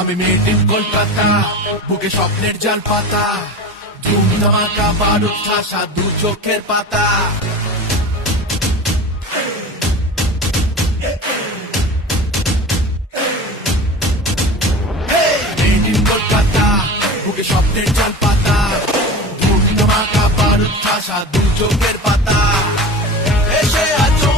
আমি made in Kolkata, বুকে স্বপ্নের জাল পাতা, ধুম ধামাকা বারুদ ঠাসা দু চোখের পাতা। মেড ইন কলকাতা, বুকে স্বপ্নের জাল পাতা, ধুম ধামাকা বারুদ ঠাসা দু চোখের পাতা। এসে আছো